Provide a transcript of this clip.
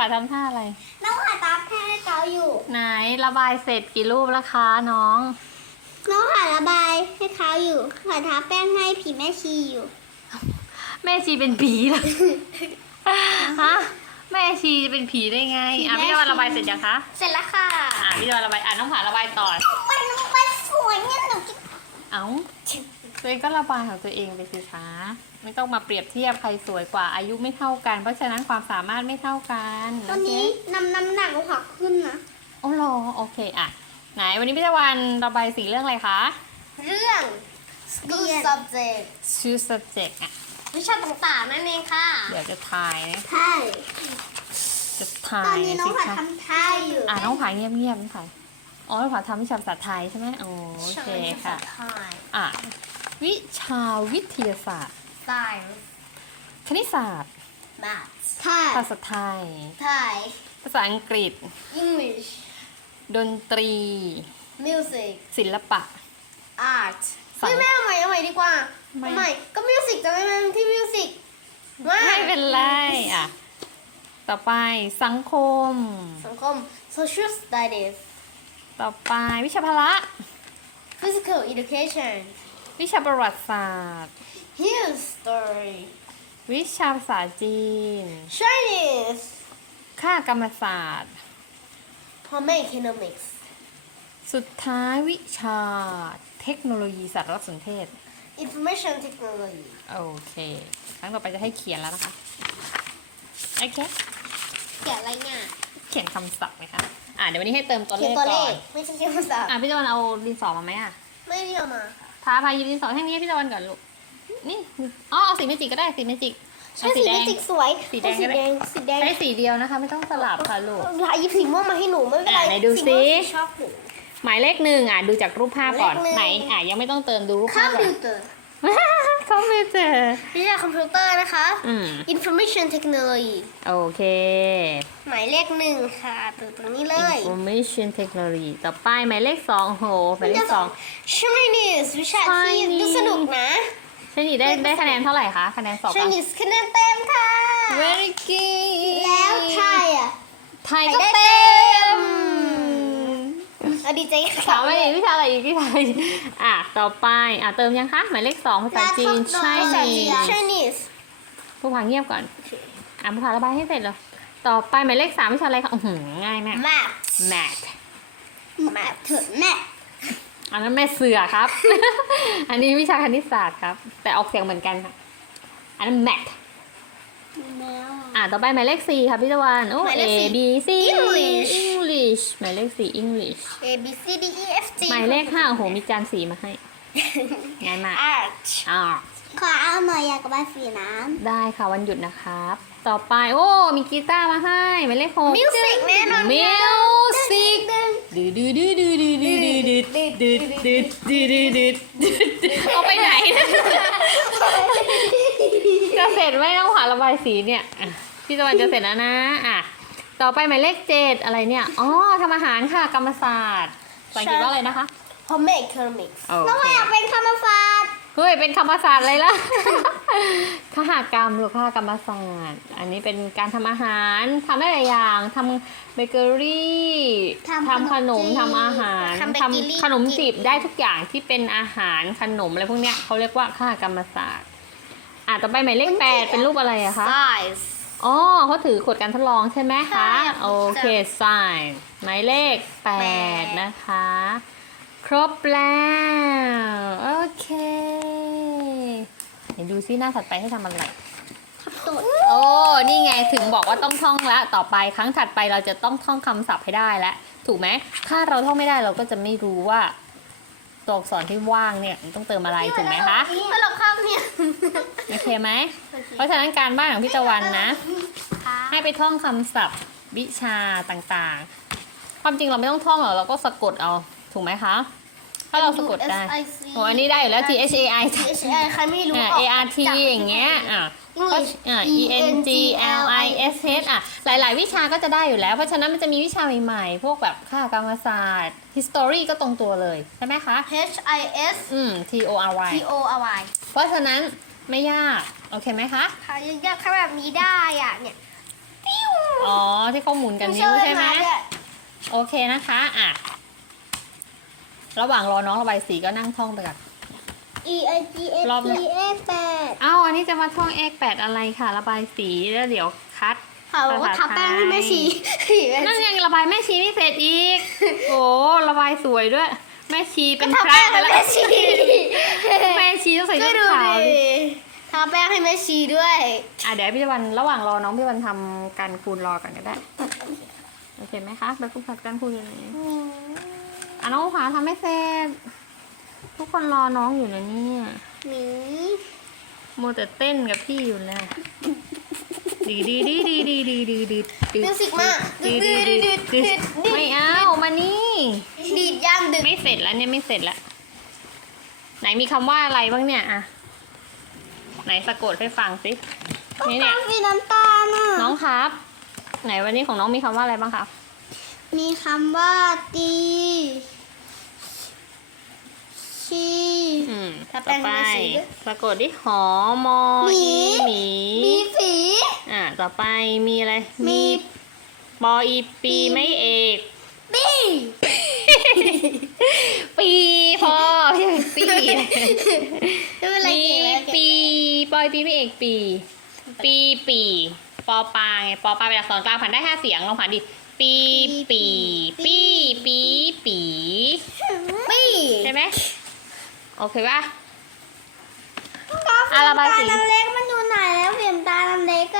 ขวาทำท่าอะไร น้องหาตาแพ้ให้เกาอยู่ ไหนระบายเสร็จกี่รูปแล้วคะน้อง น้องหาระบายให้เขาอยู่หาทาแป้งให้ผีแม่ชีอยู่ แม่ชีเป็นผีเหรอฮะแม่ชีจะเป็นผีได้ไงอะพี่ตะวันระบายเสร็จยังคะ เสร็จแล้วค่ะ อะพี่ตะวันระบายอะน้องผาระบายต่อมันมันสวยเนี่ยหนูจะ เอ้าตัวเองก็ระบายของตัวเองไปสิคะไม่ต้องมาเปรียบเทียบใครสวยกว่าอายุไม่เท่ากัน เพราะฉะนั้นความสามารถไม่เท่ากันตอนนี้นำน้ำหนักหักขึ้นนะโอ้โหโอเคอะ ไหนวันนี้พี่ตะวันระบายสีเรื่องอะไรคะ เรื่อง school subject ชื่อ subject อะวิชาต่างๆนั่นเองค่ะ เดี๋ยวจะทายนะใช่จะทาตอนยนี้น้องสิผัดคะทำท่าอยู่อะน้องผายเงียบๆน้องผาย อ๋อน้องผายทำวิชาภาษาไทยใช่ไหมโอเคค่ะอะ วิชาวิทยาศาสตร์ science คณิตศาสตร์ math ค่ะภาษาไทย ไทย ภาษาอังกฤษ English ดนตรี music ศิลปะ art สัง ไม่ไม่เอาใหม่เอาใหม่ดีกว่าไม่ เอาใหม่ก็ music จะไม่เป็นที่ music ไม่เป็นไรอะ ต่อไปสังคม สังคม social studies ต่อไปวิชาพละ physical education วิชาประวัติศาสตร์ history วิชาภาษาจีน Chinese ค่ากรรมศาสตร์ home economics สุดท้ายวิชาเทคโนโลยีสารสนเทศ information technology โอเค ครั้งต่อไปจะให้เขียนแล้วนะคะ โอเค เขียนอะไรเนี่ย เขียนคำศัพท์ไหมคะ อะเดี๋ยววันนี้ให้เติมตัวเลเขียนขตัวเลก่อขนไม่ใช่เขียนภาษาอะพี่ตะวันเอาดินสอมาไหมอะไม่ได้เอามาพาพาหยิบดินสอแท่งนี้ให้พี่ตะวันก่อนลูกนี่อ๋อเอาสีเมจิกก็ได้สีเมจิกใช่เอาสีแดเมงจิกสวยสีแดงเอาสีก็ได้แดงสีแดงใช้สีเดียวนะคะ ไม่ต้องสลับค่ะลูกลายหยิบสีม่วงมาให้หนูไม่เป็นไรอะไหนดูสิม่วงชอบหนูหมายเลขหนึ่งอะดูจากรูปภาพก่อนหมายเลขหนึ่งไหนอะยังไม่ต้องเติมดูรูปคอภามพก่อนพิวเตอร์ คอมพิวเตอร์วิชาคอมพิวเตอร์นะคะ อืม information technology โอเค หมายเลขหนึ่งค่ะตัวตรงนี้เลย information technology ต่อไปหมายเลขสองโหหมายเลขสอง Chinese วิชาที่ Chinese ดูสนุกนะใช่นี่ได้ได้คะแนนเท่าไหร่คะคะแนนสอบกัน Chinese คะแนนเต็มค่ะ very good แล้วไทยอะ ไทยก็ไทยได้เต็ม เอาดีใจถามว่าอีกวิชาอะไรอีกที่ไทยอะต่อไปอะเติมยังคะหมายเลขสองภาษาจีนภาษาจีน Chinese Chinese ผู้ผาเงียบก่อนอะผู้ผาระบายให้เสร็จแล้วต่อไปหมายเลขสามวิชาอะไรคะอื้อหือง่ายมาก Math math Math เถอะ Math อันนั้นแม่เสือครับ อันนี้วิชาคณิตศาสตร์ครับ แต่ออกเสียงเหมือนกันค่ะ อันนั้น math อะต่อไปหมายเลขสี่ค่ะพี่ตะวันโอ้ หมายเล A ขสี่ B C English English หมายเลขสี่ English A B C D E F G หมายเลขห้าโอ้โหมีจานสีมาให้ง่ายมาก Art อ่าขอเอาหน่อยอยากกับใบสีน้ได้ค่ะวันหยุดนะครับ ต่อไปโอ้ มีกีตาร์มาให้หมายเลขหกำ Music แน่นอนมิว สิกดูดูดูดูดูดูดูดูดูดูดูดูดูดูดูเอาไปไหนจะเสร็จไหมต้องหาระบายสีเนี่ยอะพี่ตะวันจะเสร็จแล้วนะอะต่อไปหมายเลขเจ็ดอะไรเนี่ยอ๋อทำอาหารค่ะกรรมศาสตร์ภาษาอังกฤษว่าอะไรนะคะ Home economics โอน้องเคอยากเป็นคำศาสตร์ เฮ้ย เป็นคำศาสตร์เลยล่ะขหากรรมหรือขหากรรมศาสตร์ อันนี้เป็นการทำอาหารทำได้หลายอย่างทำเบเกอรี่ทำขนมทำอาหารทำขนมจีบได้ทุกอย่างที่เป็นอาหารขนมอะไรพวกเนี้ยเขาเรียกว่าขหากรรมศาสตร์อะต่อไปหมายเลขแปดเป็นรูปอะไรอะคะ Size อ๋อเขาถือขวดการทดลองใช่ไหมใช่คะค่ะโอเค sign หมายเลขแปดนะคะ ครบแล้ว โอเคเดี๋ยวดูซิหน้าถัดไปให้ทำอะไรตุดโอ้ นี่ไงถึงบอกว่าต้องท่องละ ต่อไปครั้งถัดไปเราจะต้องท่องคำศัพท์ให้ได้แล้วถูกไหม ถ้าเราท่องไม่ได้เราก็จะไม่รู้ว่า ตัวอักษรที่ว่างเนี่ยมันต้องเติมอะไรถูกไหมคะ ตลกครับเนี่ยโอเคไหม เพราะฉะนั้นการบ้านของพี่ตะวันนะ ให้ไปท่องคำศัพท์วิชาต่างๆ ความจริงเราไม่ต้องท่องหรอกเราก็สะกดเอา ถูกไหมคะ ถ้าเราสะกดได้โอ้อันนี้ได้อยู่แล้ว T H A I T H I ใครไม่รู้อ่าออก A R T อย่างเงี้ยอะ English อ่า E N G L I S H อะ หลาย ๆ วิชาก็จะได้อยู่แล้ว เพราะฉะนั้นมันจะมีวิชาใหม่ ๆ พวกแบบค่ากรรมศาสตร์ history ก็ตรงตัวเลย ใช่ไหมคะ H I S อืม T O R Y T O R Y เพราะฉะนั้นไม่ยาก โอเคไหมคะ ค่ะยากๆแบบนี้ได้อะเนี่ยโปิ้วอ๋อ ที่เขาหมุนกับนิ้วใช่ไหมด้วยโอเคนะคะ อะ ระหว่างรอน้องระบายสีก็นั่งท่องไปก่อน E I G F รอบ T เนี่ย A แปดเอ้าอันนี้จะมาท่อง x 8 อะไรค่ะ ระบายสีแล้วเดี๋ยวคัด เขาบอกว่าทาแป้งให้แม่ชี นั่นยังระบายแม่ชีไม่เสร็จอีก โอ้ระบายสวยด้วย แม่ชีเป็นทาพระแป้งไปให้แล้วแม่ชีแม่ชีต้องใส่ก็ชุดดูขาวดิดิทาแป้งให้แม่ชีด้วยอะเดี๋ยวพี่วันระหว่างรอน้องพี่วันทำการคูณรอกันก็ได้ โอเคไหมคะแบบฝึกหัดการคูณอยู่ไหน อะน้องผาทำไม่เสร็จ ทุกคนรอน้องอยู่นะเนี่ยหมีโมวแต่เต้นกับพี่อยู่แล้ว ดีดีดีดีดีดีดีดีดีมิวสิกมาดีดีดีดีดีไม่เอามานี่ ดีดย่างดึกไม่เสร็จแล้วเนี่ยไม่เสร็จแล้ว ไหนมีคำว่าอะไรบ้างเนี่ยอะไหนสะกดให้ฟังสิ นี่เนี่ยสีน้ำตาลอะน้องครับ ไหนวันนี้ของน้องมีคำว่าอะไรบ้างครับ มีคำว่าตีชีอืมถ้าแปลต่องไปเป็นสีด้วยสะกดที่หอมอหมีอีหมีมีฝีอ่าต่อไปมีอะไร มีปออีปีไม่เอกปีปีพอพี่ปีไม่เป็นไรมีเก่งแล้วเก่งปีปอยปีไม่เอกปี ปีปี ปอปลาไงปอปลาเป็นอักษรกลางผ่านได้ห้าเสียงลองผ่านดิ ปีปีปีปีปีปีใช่ไหมโอเคป่ะอาราบายสี ตาเล็กมันอยู่ไหนแล้วเห็นตาน้ำเล็กอะ